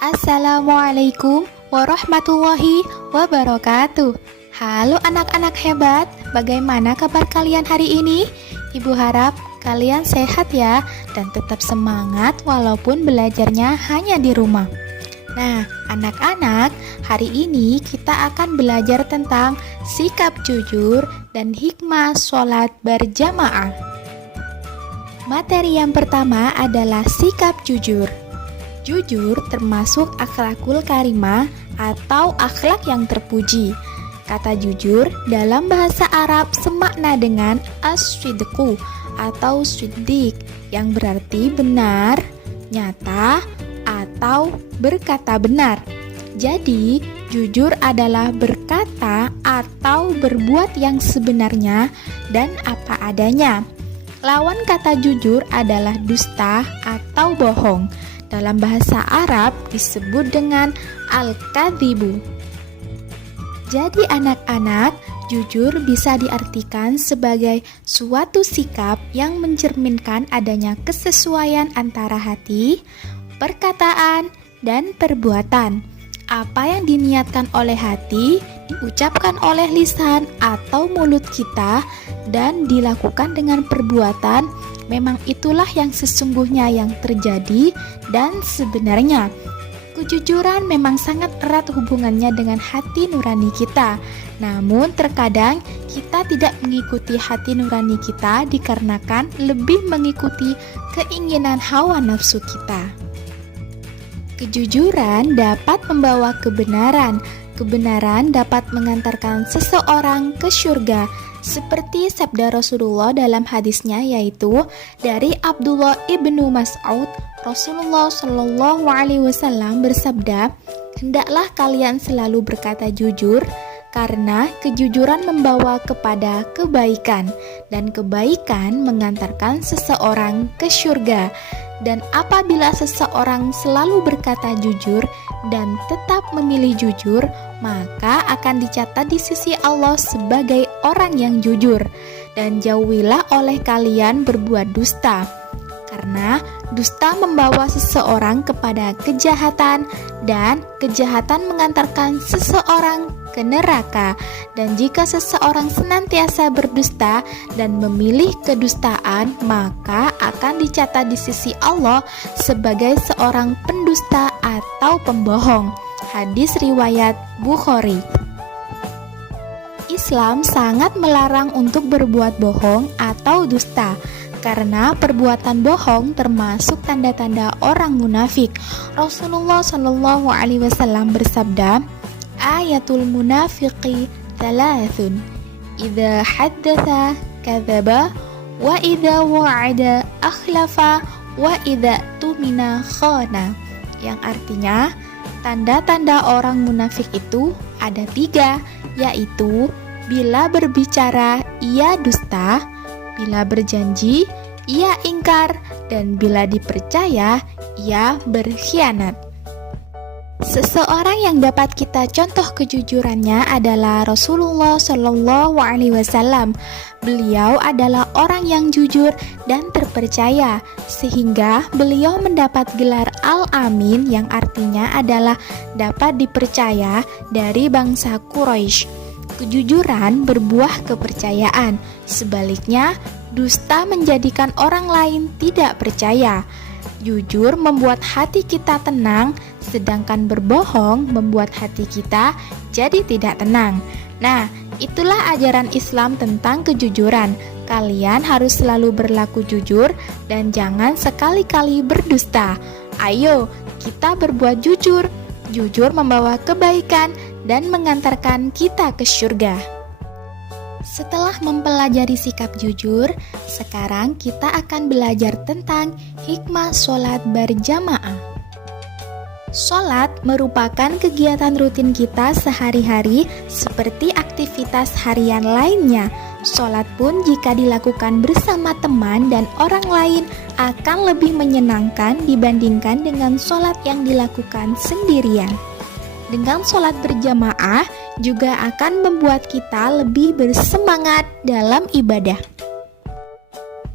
Assalamualaikum warahmatullahi wabarakatuh. Halo anak-anak hebat, bagaimana kabar kalian hari ini? Ibu harap kalian sehat ya dan tetap semangat walaupun belajarnya hanya di rumah. Nah, anak-anak, hari ini kita akan belajar tentang sikap jujur dan hikmah sholat berjamaah. Materi yang pertama adalah sikap jujur. Jujur termasuk akhlakul karimah atau akhlak yang terpuji. Kata jujur dalam bahasa Arab semakna dengan as-sidqu atau siddiq yang berarti benar, nyata, atau berkata benar. Jadi, jujur adalah berkata atau berbuat yang sebenarnya dan apa adanya. Lawan kata jujur adalah dusta atau bohong. Dalam bahasa Arab disebut dengan al-kadzibu. Jadi anak-anak, jujur bisa diartikan sebagai suatu sikap yang mencerminkan adanya kesesuaian antara hati, perkataan, dan perbuatan. Apa yang diniatkan oleh hati, diucapkan oleh lisan atau mulut kita, dan dilakukan dengan perbuatan, memang itulah yang sesungguhnya yang terjadi dan sebenarnya. Kejujuran memang sangat erat hubungannya dengan hati nurani kita. Namun terkadang kita tidak mengikuti hati nurani kita dikarenakan lebih mengikuti keinginan hawa nafsu kita. Kejujuran dapat membawa kebenaran. Kebenaran dapat mengantarkan seseorang ke surga. Seperti sabda Rasulullah dalam hadisnya, yaitu dari Abdullah ibnu Mas'ud, Rasulullah Shallallahu Alaihi Wasallam bersabda, "Hendaklah kalian selalu berkata jujur, karena kejujuran membawa kepada kebaikan, dan kebaikan mengantarkan seseorang ke surga. Dan apabila seseorang selalu berkata jujur dan tetap memilih jujur, maka akan dicatat di sisi Allah sebagai orang yang jujur. Dan jauhilah oleh kalian berbuat dusta, karena dusta membawa seseorang kepada kejahatan, dan kejahatan mengantarkan seseorang ke neraka. Dan jika seseorang senantiasa berdusta dan memilih kedustaan, maka akan dicatat di sisi Allah sebagai seorang pendusta atau pembohong." Hadis riwayat Bukhari. Islam sangat melarang untuk berbuat bohong atau dusta, karena perbuatan bohong termasuk tanda-tanda orang munafik. Rasulullah Shallallahu Alaihi Wasallam bersabda, "Ayatul munafiqi thalathun, idza haddatsa kadzaba, wa idza wa'ada akhlafa, wa idza tumina khana." Yang artinya, tanda-tanda orang munafik itu ada 3, yaitu bila berbicara ia dusta, bila berjanji ia ingkar, dan bila dipercaya ia berkhianat. Seseorang yang dapat kita contoh kejujurannya adalah Rasulullah Shallallahu Alaihi Wasallam. Beliau adalah orang yang jujur dan terpercaya, sehingga beliau mendapat gelar Al-Amin yang artinya adalah dapat dipercaya dari bangsa Quraisy. Kejujuran berbuah kepercayaan. Sebaliknya, dusta menjadikan orang lain tidak percaya. Jujur membuat hati kita tenang, sedangkan berbohong membuat hati kita jadi tidak tenang. Nah, itulah ajaran Islam tentang kejujuran. Kalian harus selalu berlaku jujur dan jangan sekali-kali berdusta. Ayo, kita berbuat jujur. Jujur membawa kebaikan dan mengantarkan kita ke surga. Setelah mempelajari sikap jujur, sekarang kita akan belajar tentang hikmah sholat berjamaah. Sholat merupakan kegiatan rutin kita sehari-hari seperti aktivitas harian lainnya. Sholat pun jika dilakukan bersama teman dan orang lain akan lebih menyenangkan dibandingkan dengan sholat yang dilakukan sendirian. Dengan sholat berjamaah juga akan membuat kita lebih bersemangat dalam ibadah.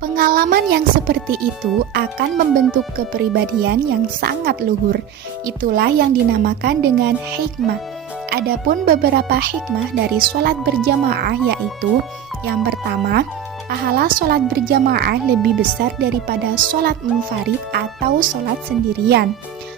Pengalaman yang seperti itu akan membentuk kepribadian yang sangat luhur. Itulah yang dinamakan dengan hikmah. Adapun beberapa hikmah dari sholat berjamaah yaitu yang pertama, pahala sholat berjamaah lebih besar daripada sholat munfarid atau sholat sendirian.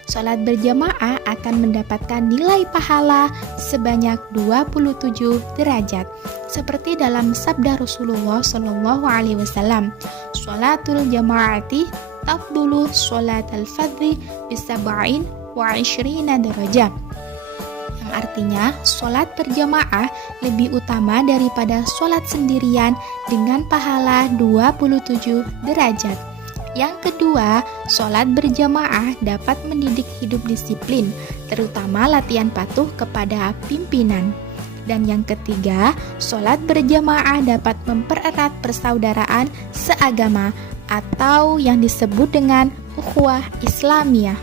Sholat berjamaah akan mendapatkan nilai pahala sebanyak 27 derajat. Seperti dalam sabda Rasulullah SAW, "Sholatul jamaati tafdulu sholat al-fadhi bisab'in wa 'ishrina derajat." Yang artinya, sholat berjamaah lebih utama daripada sholat sendirian dengan pahala 27 derajat. Yang kedua, sholat berjamaah dapat mendidik hidup disiplin, terutama latihan patuh kepada pimpinan. Dan yang ketiga, sholat berjamaah dapat mempererat persaudaraan seagama atau yang disebut dengan ukhuwah Islamiyah.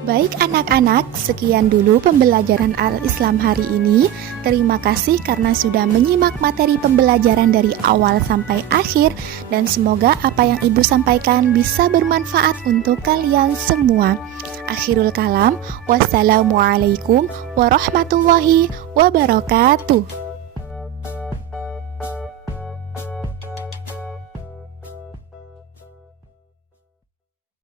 Baik anak-anak, sekian dulu pembelajaran Al-Islam hari ini. Terima kasih karena sudah menyimak materi pembelajaran dari awal sampai akhir, dan semoga apa yang Ibu sampaikan bisa bermanfaat untuk kalian semua. Akhirul kalam, wassalamualaikum warahmatullahi wabarakatuh.